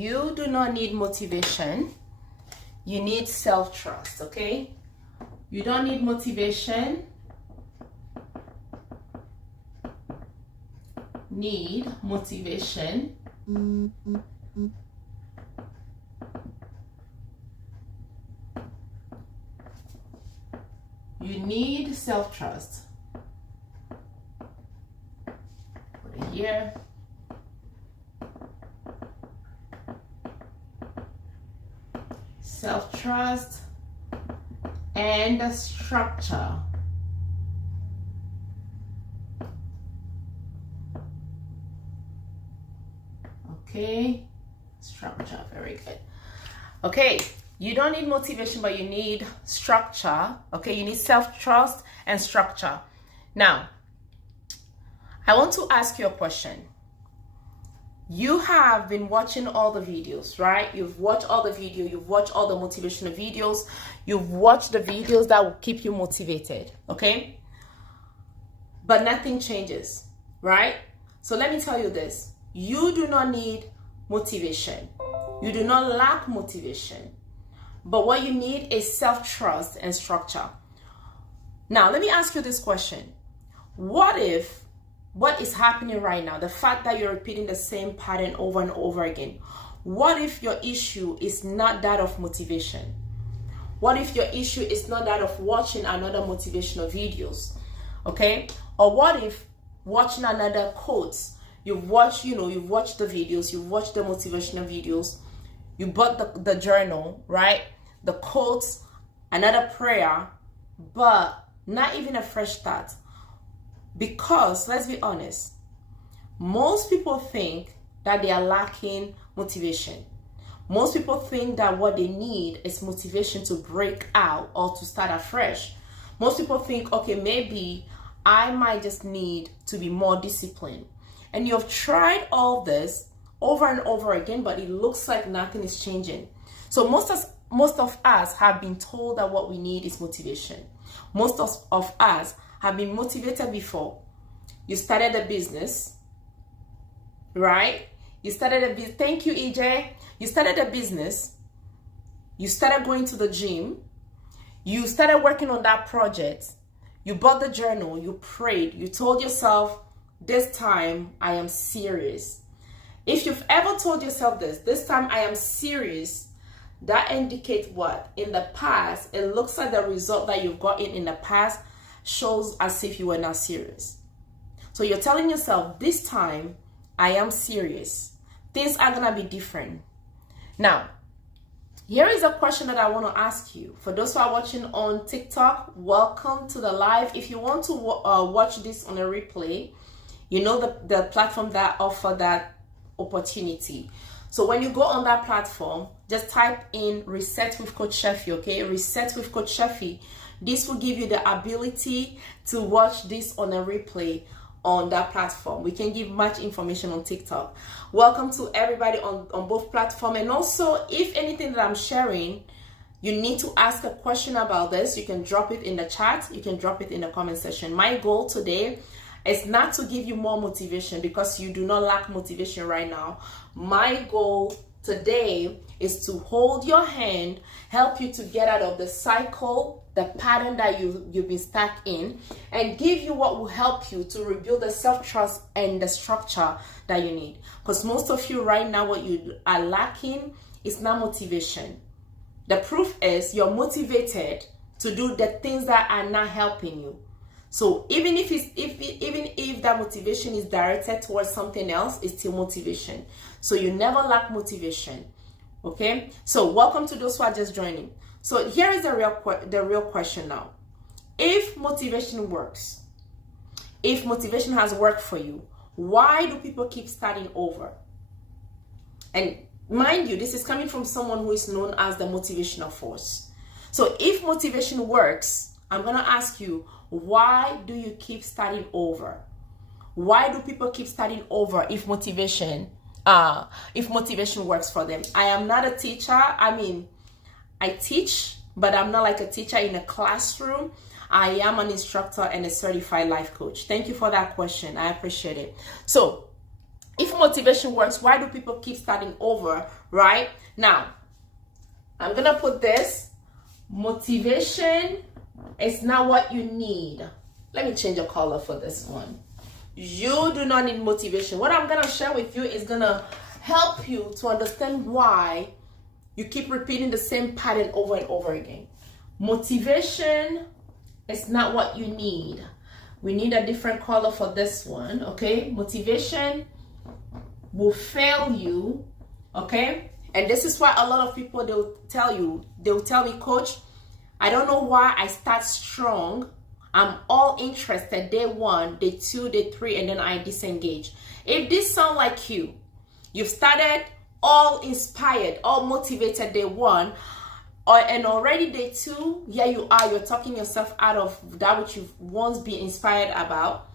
you do not need motivation. You need self-trust, okay? You don't need motivation. Need motivation. You need self-trust. Put it here. Self-trust and the structure. Okay, structure, very good. Okay, you don't need motivation, but you need structure. Okay, you need self-trust and structure. Now, I want to ask you a question. You have been watching all the videos, right? You've watched all the video, you've watched all the motivational videos, you've watched the videos that will keep you motivated, okay? But nothing changes, right? So let me tell you this. You do not need motivation. You do not lack motivation. But what you need is self-trust and structure. Now, let me ask you this question. What is happening right now, the fact that you're repeating the same pattern over and over again, what if your issue is not that of motivation? What if your issue is not that of watching another motivational videos, okay? Or what if watching another quotes, you've watched the videos, you've watched the motivational videos, you bought the journal, right? The quotes, another prayer, but not even a fresh start. Because, let's be honest, most people think that they are lacking motivation. Most people think that what they need is motivation to break out or to start afresh. Most people think, okay, maybe I might just need to be more disciplined. And you have tried all this over and over again, but it looks like nothing is changing. So most of us have been told that what we need is motivation. Most of us have been motivated before. You started a business, right? You started a business. Thank you, EJ. You started a business. You started going to the gym. You started working on that project. You bought the journal. You prayed. You told yourself, this time I am serious. If you've ever told yourself this time I am serious, that indicates what? In the past, it looks like the result that you've gotten in the past shows as if you were not serious. So you're telling yourself, this time I am serious. Things are gonna be different. Now, here is a question that I want to ask you. For those who are watching on TikTok, welcome to the live. If you want to watch this on a replay, you know the platform that offer that opportunity. So when you go on that platform, just type in Reset with Coach Sheffy, okay? Reset with Coach Sheffy. This will give you the ability to watch this on a replay on that platform. We can give much information on TikTok. Welcome to everybody on both platforms. And also, if anything that I'm sharing, you need to ask a question about this, you can drop it in the chat. You can drop it in the comment section. My goal today is not to give you more motivation because you do not lack motivation right now. My goal today is to hold your hand, help you to get out of the cycle, the pattern that you've been stuck in, and give you what will help you to rebuild the self-trust and the structure that you need. Because most of you right now, what you are lacking is not motivation. The proof is you're motivated to do the things that are not helping you. So even if that motivation is directed towards something else, it's still motivation. So you never lack motivation. Okay? So welcome to those who are just joining. So here is the real question now. If motivation works, if motivation has worked for you, why do people keep starting over? And mind you, this is coming from someone who is known as the motivational force. So if motivation works, I'm going to ask you, why do you keep starting over? Why do people keep starting over if motivation works for them? I am not a teacher. I mean, I teach, but I'm not like a teacher in a classroom. I am an instructor and a certified life coach. Thank you for that question. I appreciate it. So If motivation works, why do people keep starting over, right? Now, I'm gonna put this. Motivation is not what you need. Let me change the color for this one. You do not need motivation. What I'm gonna share with you is gonna help you to understand why you keep repeating the same pattern over and over again. Motivation is not what you need. We need a different color for this one, okay? Motivation will fail you, okay? And this is why a lot of people, they'll tell me, coach, I don't know why I start strong. I'm all interested day 1, day 2, day 3, and then I disengage. If this sounds like you, you've started all inspired, all motivated day 1, and already day 2, here you are, you're talking yourself out of that which you've once been inspired about.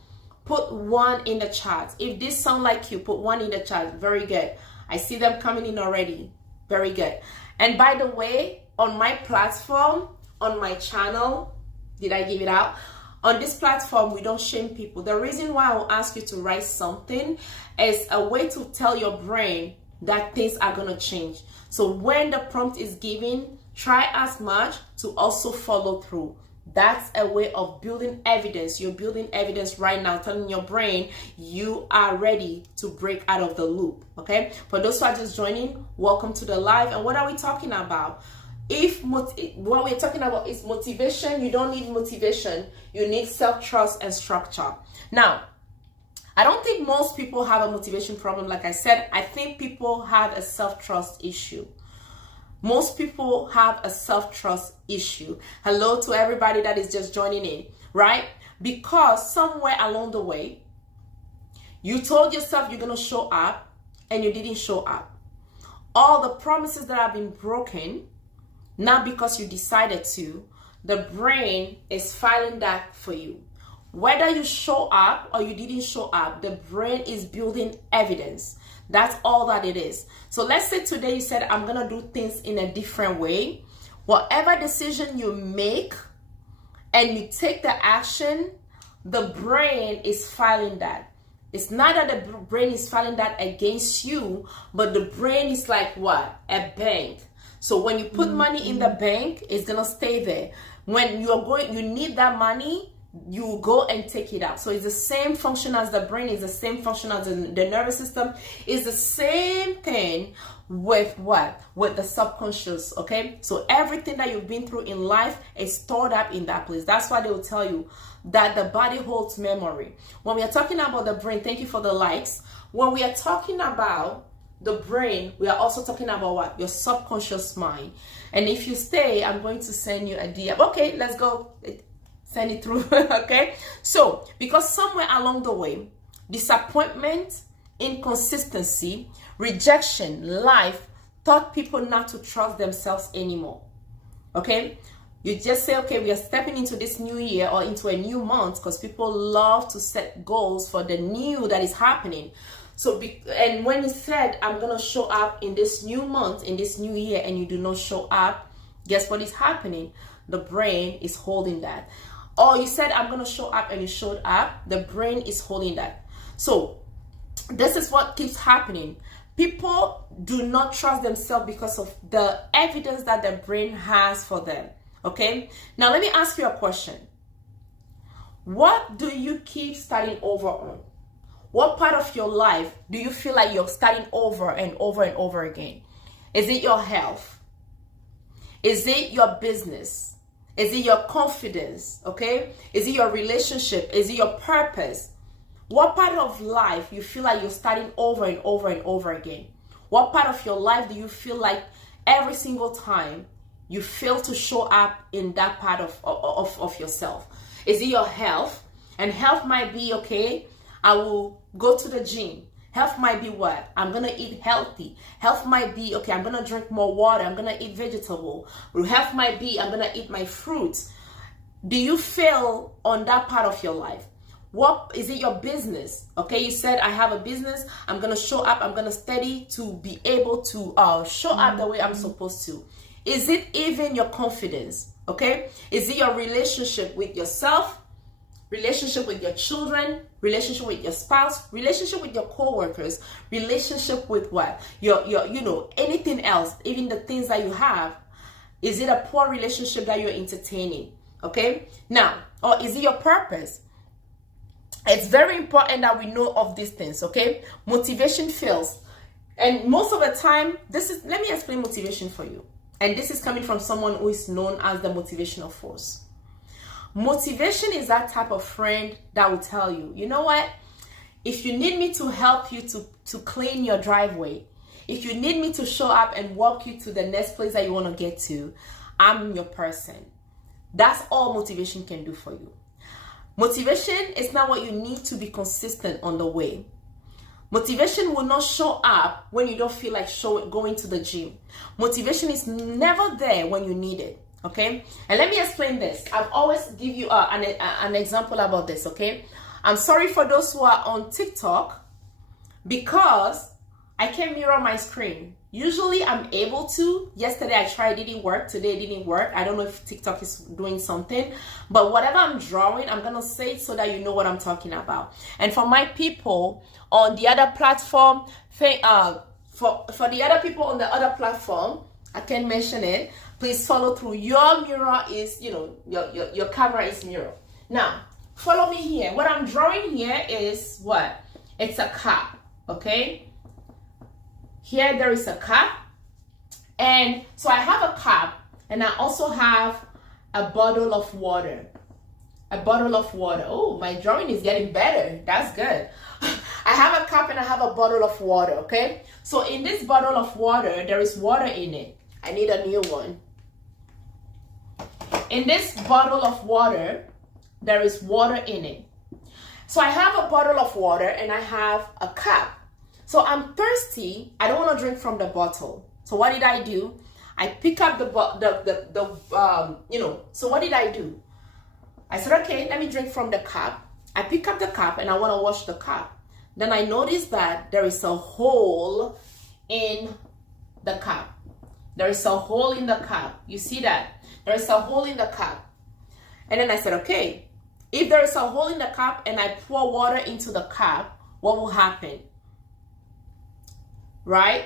Put 1 in the chat. If this sounds like you, put 1 in the chat. Very good. I see them coming in already. Very good. And by the way, on my platform, on my channel, did I give it out? On this platform, we don't shame people. The reason why I will ask you to write something is a way to tell your brain that things are going to change. So when the prompt is given, try as much to also follow through. That's a way of building evidence. You're building evidence right now, telling your brain you are ready to break out of the loop, okay? For those who are just joining, welcome to the live. And what are we talking about? What we're talking about is motivation. You don't need motivation. You need self-trust and structure. Now, I don't think most people have a motivation problem. Like I said, I think people have a self-trust issue. Most people have a self-trust issue. Hello to everybody that is just joining in, right? Because somewhere along the way, you told yourself you're going to show up and you didn't show up. All the promises that have been broken, not because you decided to, the brain is filing that for you. Whether you show up or you didn't show up, the brain is building evidence. That's all that it is. So let's say today you said, I'm going to do things in a different way. Whatever decision you make and you take the action, the brain is filing that. It's not that the brain is filing that against you, but the brain is like what? A bank. So when you put money in the bank, it's going to stay there. When you need that money, you go and take it out. So it's the same function as the brain, is the same function as the nervous system. It's the same thing with what? With the subconscious, okay? So everything that you've been through in life is stored up in that place. That's why they will tell you that the body holds memory. When we are talking about the brain, thank you for the likes. When we are talking about the brain, we are also talking about what? Your subconscious mind. And if you stay, I'm going to send you a DM. Okay, let's go. Send it through, okay? So, because somewhere along the way, disappointment, inconsistency, rejection, life taught people not to trust themselves anymore, okay? You just say, okay, we are stepping into this new year or into a new month, because people love to set goals for the new that is happening. So, and when you said, I'm going to show up in this new month, in this new year, and you do not show up, guess what is happening? The brain is holding that. Or you said, I'm going to show up, and you showed up, the brain is holding that. So this is what keeps happening. People do not trust themselves because of the evidence that the brain has for them. Okay? Now, let me ask you a question. What do you keep starting over on? What part of your life do you feel like you're starting over and over and over again? Is it your health? Is it your business? Is it your confidence? Okay? Is it your relationship? Is it your purpose? What part of life you feel like you're starting over and over and over again? What part of your life do you feel like every single time you fail to show up in that part of yourself? Is it your health? And health might be, okay, I will go to the gym. Health might be what? I'm going to eat healthy. Health might be, okay, I'm going to drink more water. I'm going to eat vegetable. Health might be, I'm going to eat my fruits. Do you fail on that part of your life? What is it? Your business? Okay, you said, I have a business. I'm going to show up. I'm going to study to be able to show up the way I'm supposed to. Is it even your confidence? Okay, is it your relationship with yourself? relationship with your children, relationship with your spouse, relationship with your co-workers, relationship with what? Your anything else, even the things that you have. Is it a poor relationship that you're entertaining? Okay? Now, or is it your purpose? It's very important that we know of these things, okay? Motivation fails. And most of the time, let me explain motivation for you. And this is coming from someone who is known as the motivational force. Motivation is that type of friend that will tell you, you know what? If you need me to help you to clean your driveway, if you need me to show up and walk you to the next place that you want to get to, I'm your person. That's all motivation can do for you. Motivation is not what you need to be consistent on the way. Motivation will not show up when you don't feel like going to the gym. Motivation is never there when you need it, okay? And let me explain this. I've always give you an example about this, okay? I'm sorry for those who are on TikTok because I can't mirror my screen. Usually I'm able to. Yesterday I tried, it didn't work. Today it didn't work. I don't know if TikTok is doing something. But whatever I'm drawing, I'm going to say it so that you know what I'm talking about. And for my people on the other platform, for the other people on the other platform, I can't mention it. Please follow through. Your mirror is, your camera is mirror. Now, follow me here. What I'm drawing here is what? It's a cup, okay? Here there is a cup, and so I have a cup, and I also have a bottle of water. A bottle of water. Oh, my drawing is getting better. That's good. I have a cup and I have a bottle of water, okay? So in this bottle of water, there is water in it. I need a new one. In this bottle of water, there is water in it. So I have a bottle of water and I have a cup. So I'm thirsty. I don't want to drink from the bottle. So what did I do? I pick up so what did I do? I said, okay, let me drink from the cup. I pick up the cup and I want to wash the cup. Then I noticed that there is a hole in the cup. There is a hole in the cup. You see that? There is a hole in the cup. And then I said, okay, if there is a hole in the cup and I pour water into the cup, what will happen? Right?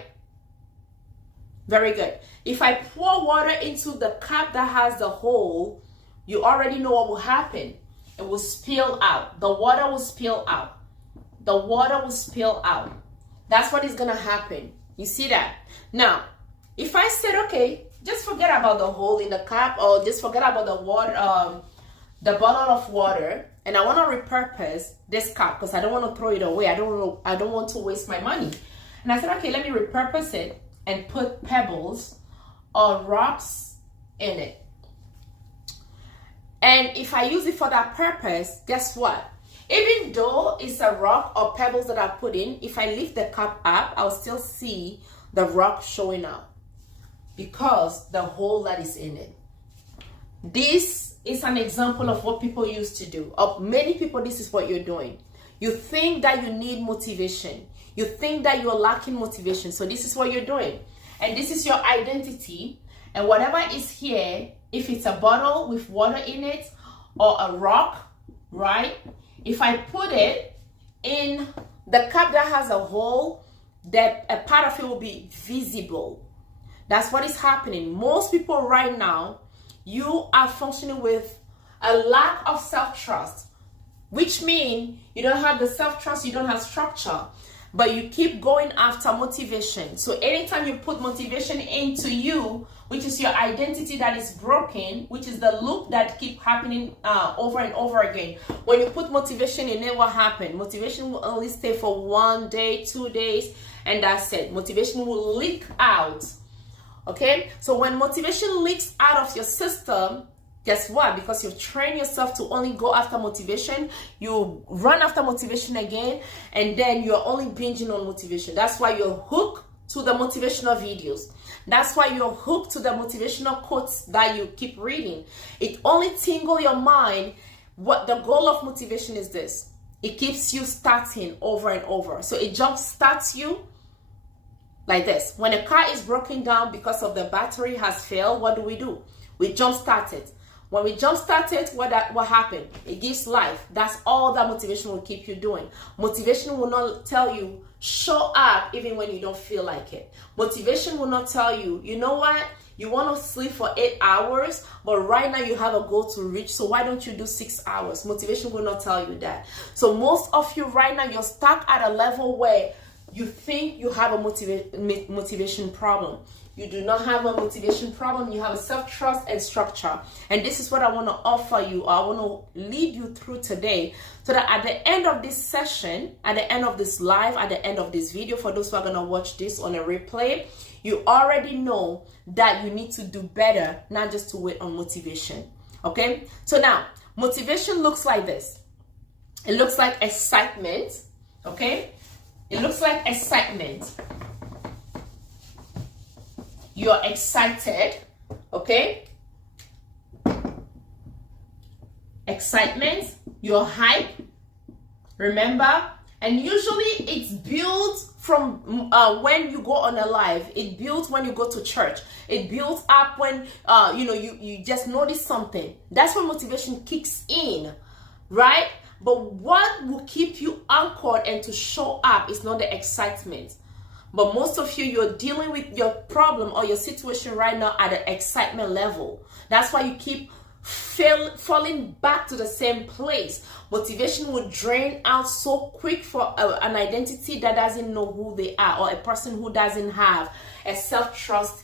Very good. If I pour water into the cup that has the hole, you already know what will happen. It will spill out. The water will spill out. The water will spill out. That's what is going to happen. You see that? Now, if I said, okay, just forget about the hole in the cup, or just forget about the water, the bottle of water, and I want to repurpose this cup because I don't want to throw it away. I don't want to waste my money. And I said, okay, let me repurpose it and put pebbles or rocks in it. And if I use it for that purpose, guess what? Even though it's a rock or pebbles that I put in, if I lift the cup up, I'll still see the rock showing up because the hole that is in it. This is an example of what people used to do. Of many people, this is what you're doing. You think that you need motivation. You think that you're lacking motivation. So this is what you're doing. And this is your identity. And whatever is here, if it's a bottle with water in it or a rock, right? If I put it in the cup that has a hole, that a part of it will be visible. That's what is happening. Most people right now, you are functioning with a lack of self-trust, which means you don't have the self-trust, you don't have structure, but you keep going after motivation. So anytime you put motivation into you, which is your identity that is broken, which is the loop that keep happening over and over again. When you put motivation in it, what happened? Motivation will only stay for 1 day, 2 days, and that's it. Motivation will leak out. Okay? So when motivation leaks out of your system, guess what? Because you've trained yourself to only go after motivation, you run after motivation again, and then you're only binging on motivation. That's why you're hooked to the motivational videos. That's why you're hooked to the motivational quotes that you keep reading. It only tingles your mind. What the goal of motivation is this. It keeps you starting over and over. So it jump starts you like this. When a car is broken down because of the battery has failed, what do? We jump start it. When we jump started, what happened? It gives life. That's all that motivation will keep you doing. Motivation will not tell you, show up even when you don't feel like it. Motivation will not tell you, you know what? You want to sleep for 8 hours, but right now you have a goal to reach, so why don't you do 6 hours? Motivation will not tell you that. So most of you right now, you're stuck at a level where you think you have a motivation problem. You do not have a motivation problem. You have a self-trust and structure. And this is what I want to offer you, or I want to lead you through today, so that at the end of this session, at the end of this live, at the end of this video, for those who are going to watch this on a replay, you already know that you need to do better, not just to wait on motivation. Okay? So now, motivation looks like this. It looks like excitement. Okay? It looks like excitement. You're excited. Okay? Excitement. You're hype. Remember? And usually it's built from when you go on a live. It builds when you go to church. It builds up when you just notice something. That's when motivation kicks in, right? But what will keep you anchored and to show up is not the excitement. But most of you, you're dealing with your problem or your situation right now at the excitement level. That's why you keep falling back to the same place. Motivation will drain out so quick for an identity that doesn't know who they are, or a person who doesn't have a self-trust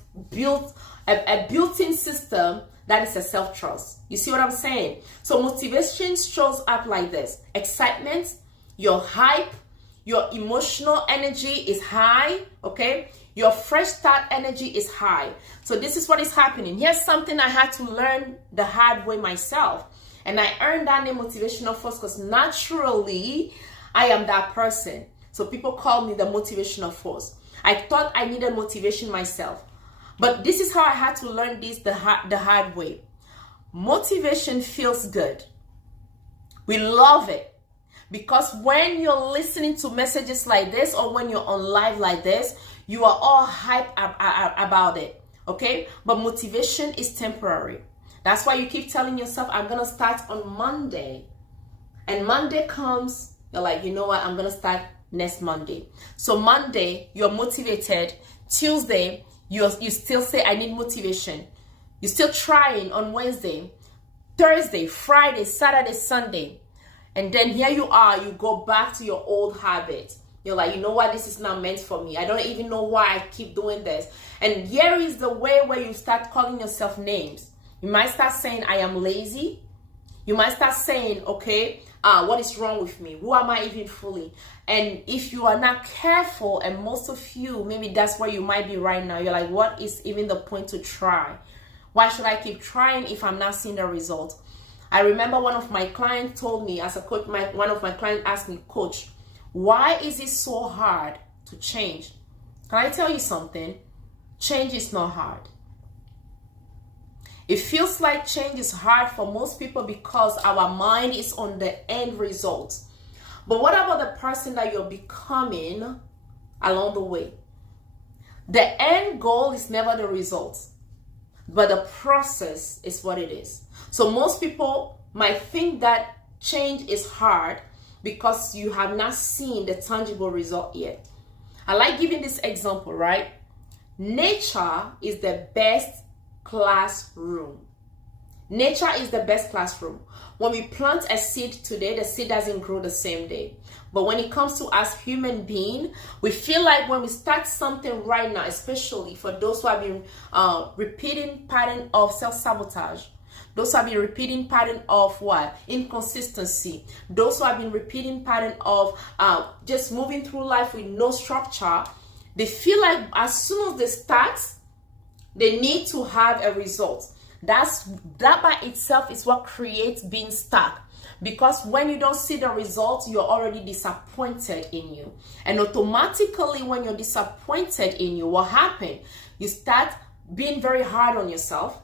a built-in system that is a self-trust. You see what I'm saying? So motivation shows up like this. Excitement, your hype, your emotional energy is high, okay? Your fresh start energy is high. So this is what is happening. Here's something I had to learn the hard way myself. And I earned that name Motivational Force because naturally, I am that person. So people call me the Motivational Force. I thought I needed motivation myself. But this is how I had to learn this the hard way. Motivation feels good. We love it. Because when you're listening to messages like this, or when you're on live like this, you are all hyped about it, okay? But motivation is temporary. That's why you keep telling yourself, I'm going to start on Monday. And Monday comes, you're like, you know what? I'm going to start next Monday. So Monday, you're motivated. Tuesday, you still say, I need motivation. You're still trying on Wednesday, Thursday, Friday, Saturday, Sunday. And then here you are, you go back to your old habit. You're like, you know what, this is not meant for me. I don't even know why I keep doing this. And here is the way where you start calling yourself names. You might start saying, I am lazy. You might start saying, okay, what is wrong with me? Who am I even fooling? And if you are not careful, and most of you, maybe that's where you might be right now. You're like, what is even the point to try? Why should I keep trying if I'm not seeing the result? I remember one of my clients told me, as a coach, one of my clients asked me, Coach, why is it so hard to change? Can I tell you something? Change is not hard. It feels like change is hard for most people because our mind is on the end result. But what about the person that you're becoming along the way? The end goal is never the result, but the process is what it is. So most people might think that change is hard because you have not seen the tangible result yet. I like giving this example, right? Nature is the best classroom. Nature is the best classroom. When we plant a seed today, the seed doesn't grow the same day. But when it comes to us human beings, we feel like when we start something right now, especially for those who have been repeating pattern of self-sabotage, those who have been repeating pattern of what? Inconsistency. Those who have been repeating pattern of just moving through life with no structure, they feel like as soon as they start, they need to have a result. That by itself is what creates being stuck. Because when you don't see the results, you're already disappointed in you. And automatically when you're disappointed in you, what happens? You start being very hard on yourself.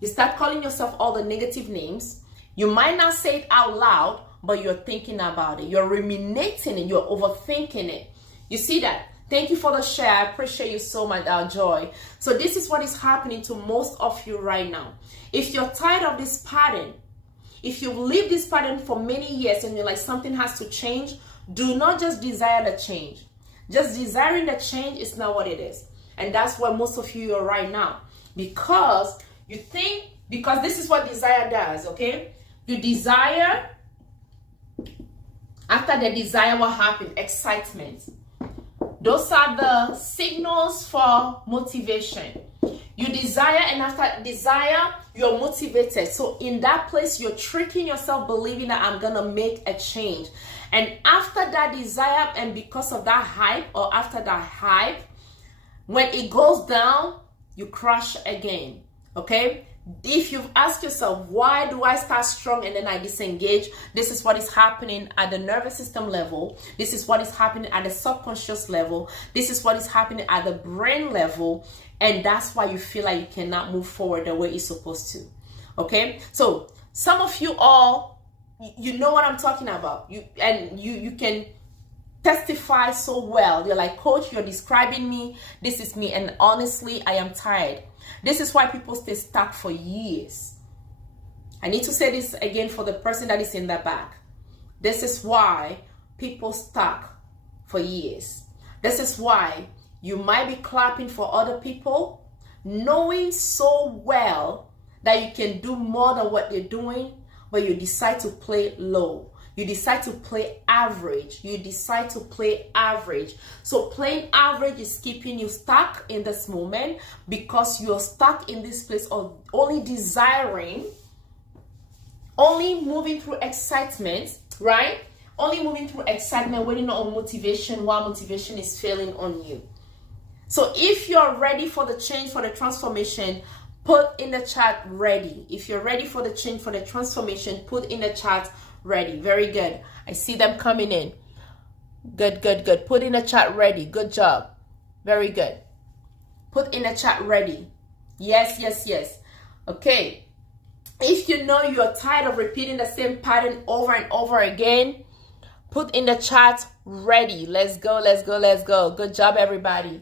You start calling yourself all the negative names. You might not say it out loud, but you're thinking about it. You're ruminating it. You're overthinking it. You see that? Thank you for the share. I appreciate you so much, Joy. So this is what is happening to most of you right now. If you're tired of this pattern, if you've lived this pattern for many years and you're like, something has to change, do not just desire the change. Just desiring the change is not what it is. And that's where most of you are right now. Because you think, because this is what desire does, okay? You desire, after the desire, what happened? Excitement. Those are the signals for motivation. You desire, and after desire, you're motivated. So in that place, you're tricking yourself, believing that I'm going to make a change. And after that desire, and because of that hype, or after that hype, when it goes down, you crash again. Okay? If you've asked yourself, why do I start strong and then I disengage? This is what is happening at the nervous system level. This is what is happening at the subconscious level. This is what is happening at the brain level. And that's why you feel like you cannot move forward the way you're supposed to. Okay? So some of you all, you know what I'm talking about. You can testify so well. You're like, coach, you're describing me. This is me. And honestly, I am tired. This is why people stay stuck for years. I need to say this again for the person that is in the back. This is why people stuck for years. This is why you might be clapping for other people, knowing so well that you can do more than what they're doing, but you decide to play low. You decide to play average. You decide to play average. So playing average is keeping you stuck in this moment, because you're stuck in this place of only desiring, only moving through excitement, right? Only moving through excitement, waiting on motivation while motivation is failing on you. So if you're ready for the change, for the transformation, put in the chat ready. If you're ready for the change, for the transformation, put in the chat ready. Very good. I see them coming in. Good, good, good. Put in the chat ready. Good job. Very good. Put in the chat ready. Yes, yes, yes. Okay. If you know you're tired of repeating the same pattern over and over again, put in the chat ready. Let's go, let's go, let's go. Good job, everybody.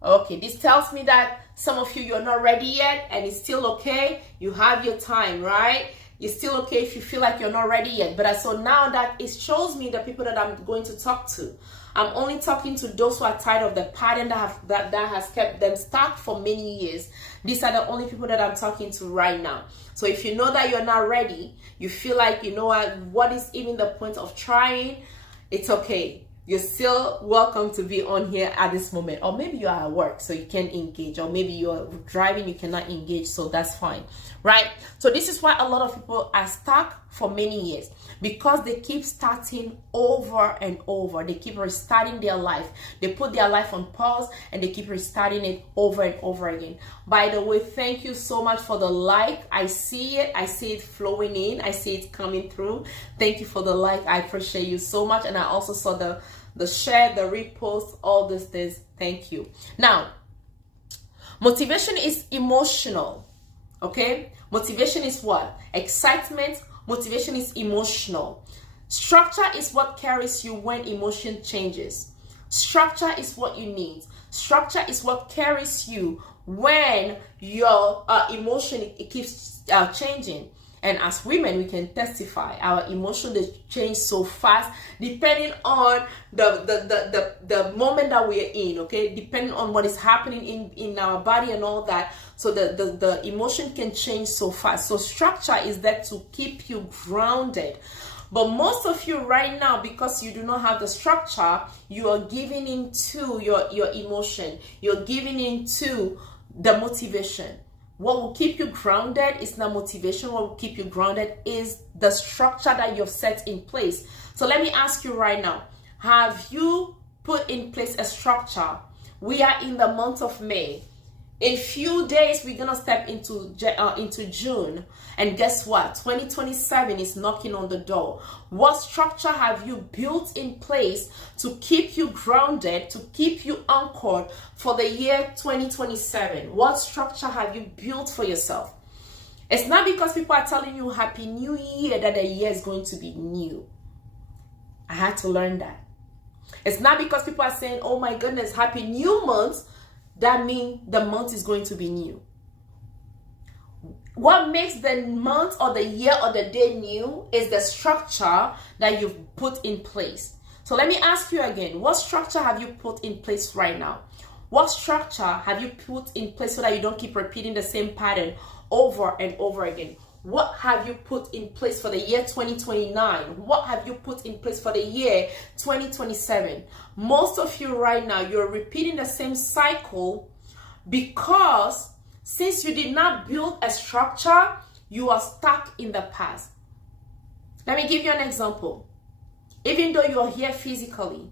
Okay, this tells me that some of you're not ready yet, and it's still okay. You have your time, right? It's still okay if you feel like you're not ready yet. But so now that it shows me the people that I'm going to talk to. I'm only talking to those who are tired of the pattern that has kept them stuck for many years. These are the only people that I'm talking to right now. So if you know that you're not ready, you feel like, you know what is even the point of trying, it's okay. You're still welcome to be on here at this moment. Or maybe you are at work, so you can't engage. Or maybe you're driving, you cannot engage, so that's fine, right? So this is why a lot of people are stuck for many years, because they keep starting over and over. They keep restarting their life. They put their life on pause and they keep restarting it over and over again. By the way, thank you so much for the like. I see it. I see it flowing in. I see it coming through. Thank you for the like. I appreciate you so much. And I also saw the share, the repost, all these things. Thank you. Now, motivation is emotional. Okay? Motivation is what? Excitement. Motivation is emotional. Structure is what carries you when emotion changes. Structure is what you need. Structure is what carries you when your emotion it keeps changing. And as women, we can testify our emotion they change so fast, depending on the moment that we're in, okay? Depending on what is happening in our body and all that. So the emotion can change so fast. So structure is there to keep you grounded. But most of you right now, because you do not have the structure, you are giving into your emotion. You're giving into the motivation. What will keep you grounded is not motivation. What will keep you grounded is the structure that you've set in place. So let me ask you right now, have you put in place a structure? We are in the month of May. In few days, we're going to step into June. And guess what? 2027 is knocking on the door. What structure have you built in place to keep you grounded, to keep you anchored for the year 2027? What structure have you built for yourself? It's not because people are telling you Happy New Year that the year is going to be new. I had to learn that. It's not because people are saying, oh my goodness, happy new month, that means the month is going to be new. What makes the month or the year or the day new is the structure that you've put in place. So let me ask you again, what structure have you put in place right now? What structure have you put in place so that you don't keep repeating the same pattern over and over again? What have you put in place for the year 2029? What have you put in place for the year 2027? Most of you right now, you're repeating the same cycle because since you did not build a structure, you are stuck in the past. Let me give you an example. Even though you're here physically,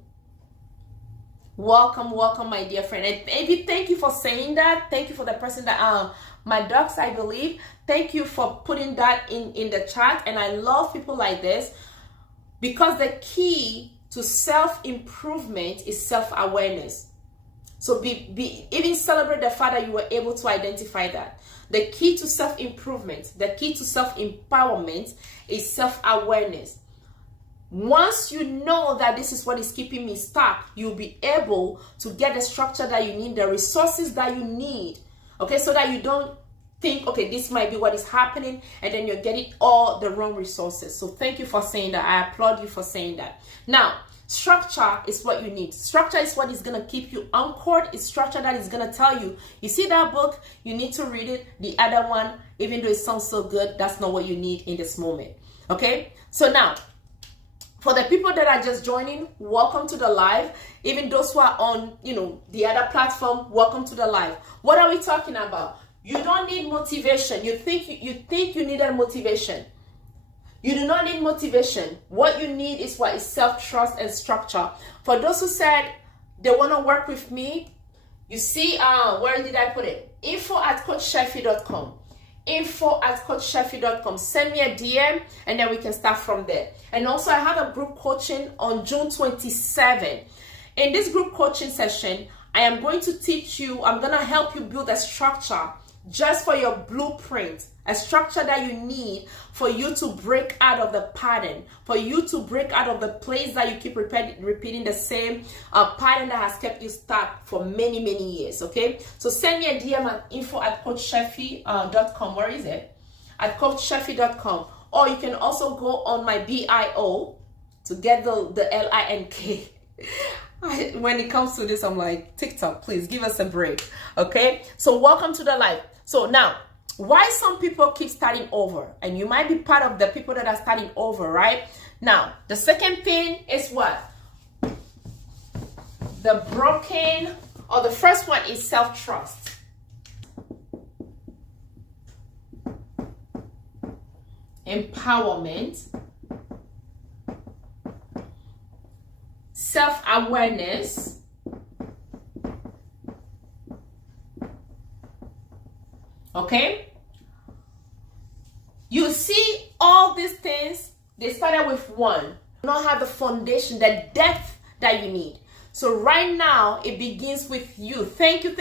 welcome, my dear friend. And maybe thank you for saying that. Thank you for the person that, my dogs, I believe. Thank you for putting that in the chat. And I love people like this because the key to self-improvement is self-awareness. So even celebrate the fact that you were able to identify that. The key to self-improvement, the key to self-empowerment is self-awareness. Once you know that this is what is keeping me stuck, you'll be able to get the structure that you need, the resources that you need, okay, so that you don't think, okay, this might be what is happening, and then you're getting all the wrong resources. So thank you for saying that. I applaud you for saying that. Now, structure is what you need. Structure is what is going to keep you anchored. It's structure that is going to tell you, you see that book, you need to read it. The other one, even though it sounds so good, that's not what you need in this moment, okay? So now, for the people that are just joining, welcome to the live. Even those who are on, the other platform, welcome to the live. What are we talking about? You don't need motivation. You think you need a motivation. You do not need motivation. What you need is what is self-trust and structure. For those who said they want to work with me, you see, where did I put it? info@coachsheffy.com. info@coachsheffy.com. Send me a DM and then we can start from there. And also I have a group coaching on June 27. In this group coaching session, I am going to teach you, I'm going to help you build a structure just for your blueprint, a structure that you need for you to break out of the pattern, for you to break out of the place that you keep repeating the same pattern that has kept you stuck for many, many years, okay? So send me a DM at info@coachsheffy.com. Where is it? At coachsheffy.com. Or you can also go on my bio to get the LINK. When it comes to this, I'm like, TikTok, please give us a break, okay? So welcome to the live. So now, why some people keep starting over? And you might be part of the people that are starting over, right? Now, the second thing is what? The first one is self-trust. Empowerment. Self-awareness. Okay? You see all these things, they started with one. You don't have the foundation, the depth that you need. So right now, it begins with you. Thank you.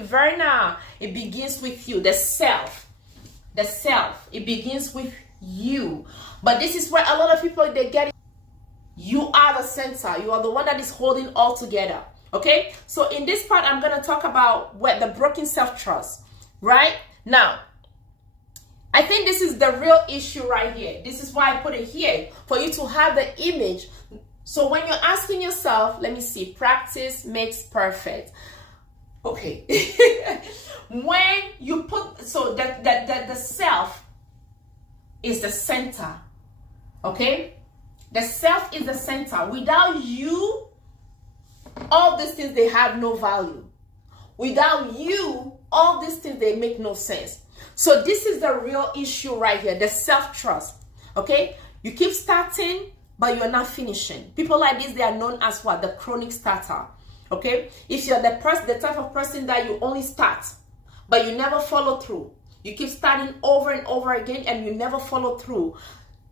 Verna. It begins with you, the self. It begins with you. But this is where a lot of people, they get it. You are the center. You are the one that is holding all together. Okay? So in this part, I'm going to talk about what the broken self-trust. Right? Now, I think this is the real issue right here. This is why I put it here, for you to have the image. So when you're asking yourself, let me see, practice makes perfect. Okay. When you put, so that the self is the center. Okay? The self is the center. Without you, all these things, they have no value. Without you, all these things, they make no sense. So this is the real issue right here, the self-trust. Okay? You keep starting, but you're not finishing. People like this, they are known as what? The chronic starter. Okay? If you're the type of person that you only start, but you never follow through. You keep starting over and over again and you never follow through.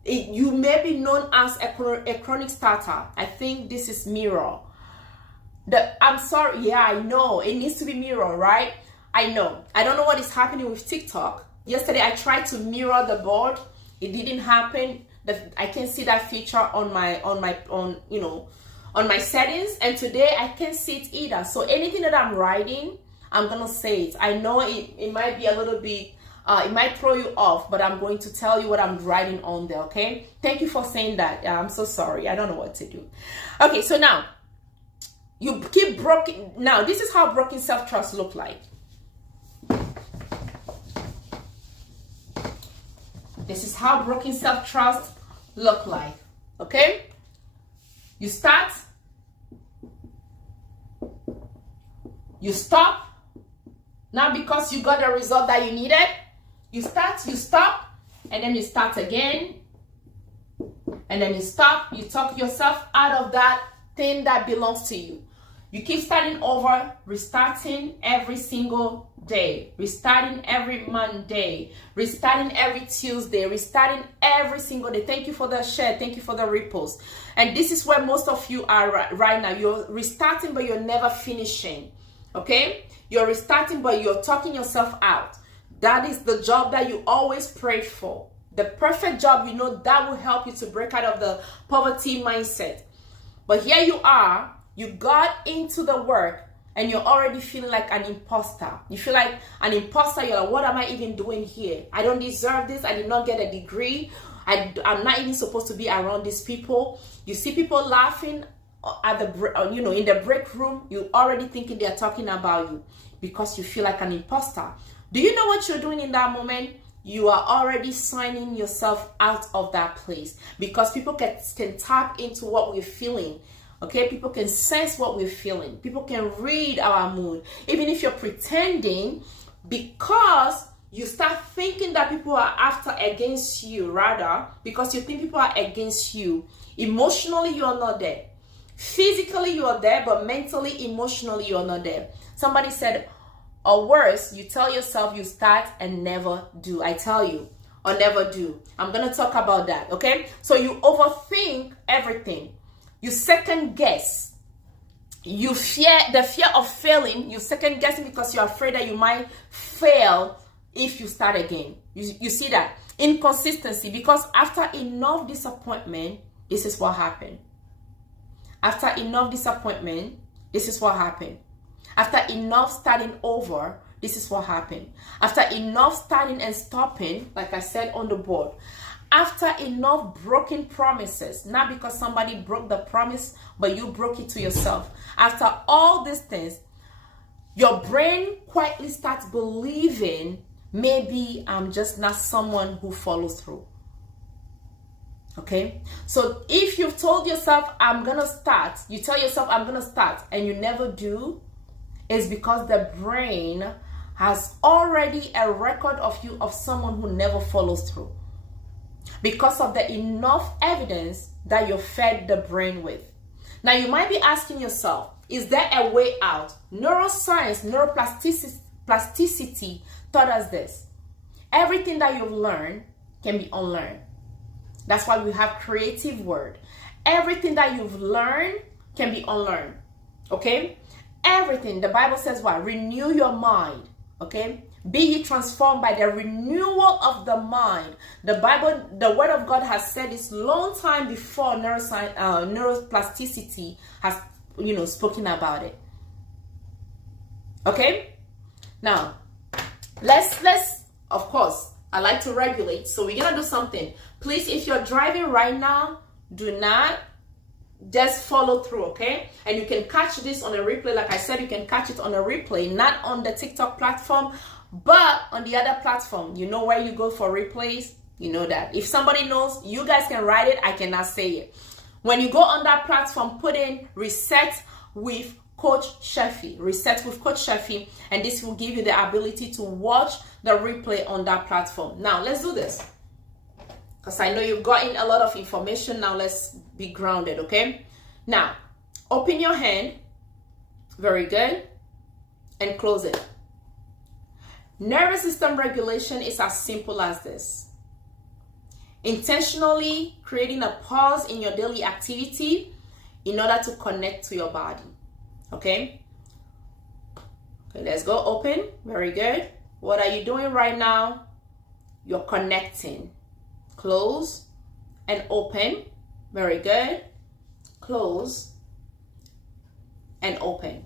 You may be known as a chronic starter. I think this is mirror. I'm sorry, yeah, I know. It needs to be mirror, right? I know. I don't know what is happening with TikTok. Yesterday, I tried to mirror the board. It didn't happen. I can see that feature on on my settings, and today I can't see it either. So anything that I'm writing, I'm gonna say it. I know it might be a little bit, it might throw you off, but I'm going to tell you what I'm writing on there, okay? Thank you for saying that. I'm so sorry. I don't know what to do. Okay, so now, you keep broken. Now, this is how broken self-trust look like. This is how broken self-trust look like, okay? You start, you stop, not because you got the result that you needed. You start, you stop, and then you start again, and then you stop. You talk yourself out of that thing that belongs to you. You keep starting over, restarting every single day, restarting every Monday, restarting every Tuesday, restarting every single day. Thank you for the share. Thank you for the repost. And this is where most of you are right now. You're restarting, but you're never finishing. Okay? You're restarting, but you're talking yourself out. That is the job that you always prayed for. The perfect job, you know, that will help you to break out of the poverty mindset. But here you are, you got into the work and you're already feeling like an imposter. You feel like an imposter. You're like, what am I even doing here? I don't deserve this. I did not get a degree. I'm not even supposed to be around these people. You see people laughing at the, you know, in the break room. You're already thinking they're talking about you because you feel like an imposter. Do you know what you're doing in that moment? You are already signing yourself out of that place, because people can tap into what we're feeling. Okay, people can sense what we're feeling. People can read our mood, even if you're pretending, because you start thinking that people are after against you, rather, because you think people are against you. Emotionally, you are not there. Physically, you are there, but mentally, emotionally, you are not there. Somebody said, or worse, you tell yourself you start and never do. I tell you, or never do. I'm going to talk about that, okay? So you overthink everything. You second guess. You fear, the fear of failing, you second guessing because you're afraid that you might fail if you start again. You see that? Inconsistency, because after enough disappointment, this is what happened. After enough disappointment, this is what happened. After enough starting over, this is what happened. After enough starting and stopping, like I said on the board, after enough broken promises, not because somebody broke the promise, but you broke it to yourself. After all these things, your brain quietly starts believing, maybe I'm just not someone who follows through. Okay? So if you've told yourself, I'm going to start, you tell yourself, I'm going to start, and you never do, it's because the brain has already a record of you of someone who never follows through, because of the enough evidence that you fed the brain with. Now you might be asking yourself, is there a way out? Neuroscience, neuroplasticity taught us this. Everything that you've learned can be unlearned. That's why we have creative word. Everything that you've learned can be unlearned. Okay? Everything. The Bible says what? Renew your mind. Okay? Be ye transformed by the renewal of the mind. The Bible, the Word of God has said this long time before neuroplasticity has, spoken about it. Okay? Now, let's, of course, I like to regulate. So we're going to do something. Please, if you're driving right now, do not just follow through, okay? And you can catch this on a replay. Like I said, you can catch it on a replay, not on the TikTok platform, but on the other platform. You know where you go for replays? You know that. If somebody knows, you guys can write it. I cannot say it. When you go on that platform, put in Reset with Coach Sheffy. Reset with Coach Sheffy. And this will give you the ability to watch the replay on that platform. Now, let's do this, because I know you've gotten a lot of information. Now, let's be grounded, okay? Now, open your hand. Very good. And close it. Nervous system regulation is as simple as this. Intentionally creating a pause in your daily activity in order to connect to your body. Okay? Okay, let's go. Open. Very good. What are you doing right now? You're connecting. Close and open. Very good. Close and open.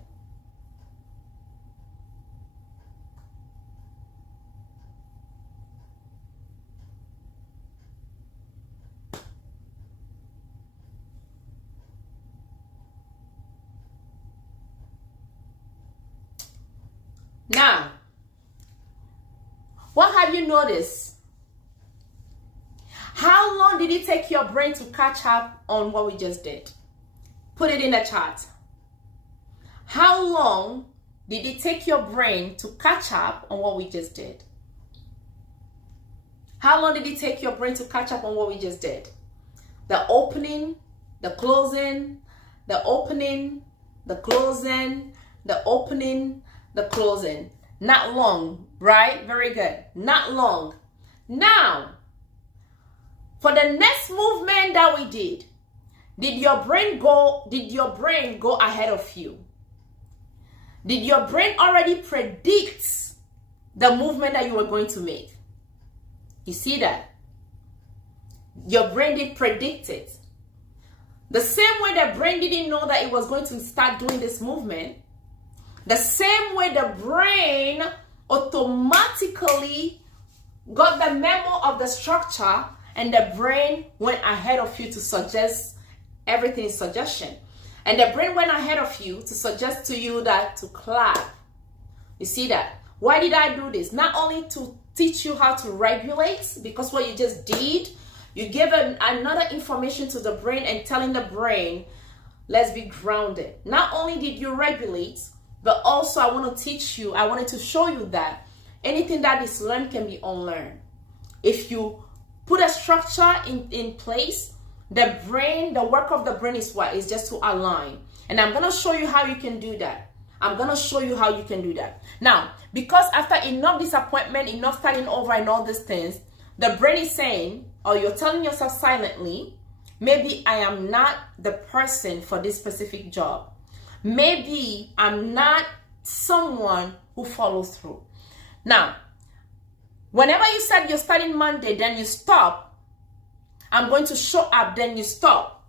Now, what have you noticed? How long did it take your brain to catch up on what we just did? Put it in the chat. How long did it take your brain to catch up on what we just did? How long did it take your brain to catch up on what we just did? The opening, the closing, the opening, the closing, the opening, the closing. Not long, right? Very good. Not long. Now, for the next movement that we did your brain go ahead of you? Did your brain already predict the movement that you were going to make? You see that? Your brain did predict it. The same way the brain didn't know that it was going to start doing this movement, the same way the brain automatically got the memo of the structure, and the brain went ahead of you to suggest everything is suggestion. And the brain went ahead of you to suggest to you that to clap. You see that? Why did I do this? Not only to teach you how to regulate, because what you just did, you gave another information to the brain and telling the brain, let's be grounded. Not only did you regulate, but also I want to teach you, I wanted to show you that anything that is learned can be unlearned. If you put a structure in place, the brain, the work of the brain is what? Is just to align. And I'm going to show you how you can do that. I'm going to show you how you can do that. Now, because after enough disappointment, enough starting over and all these things, the brain is saying, or you're telling yourself silently, maybe I am not the person for this specific job. Maybe I'm not someone who follows through. Now, whenever you said you're starting Monday, then you stop. I'm going to show up, then you stop.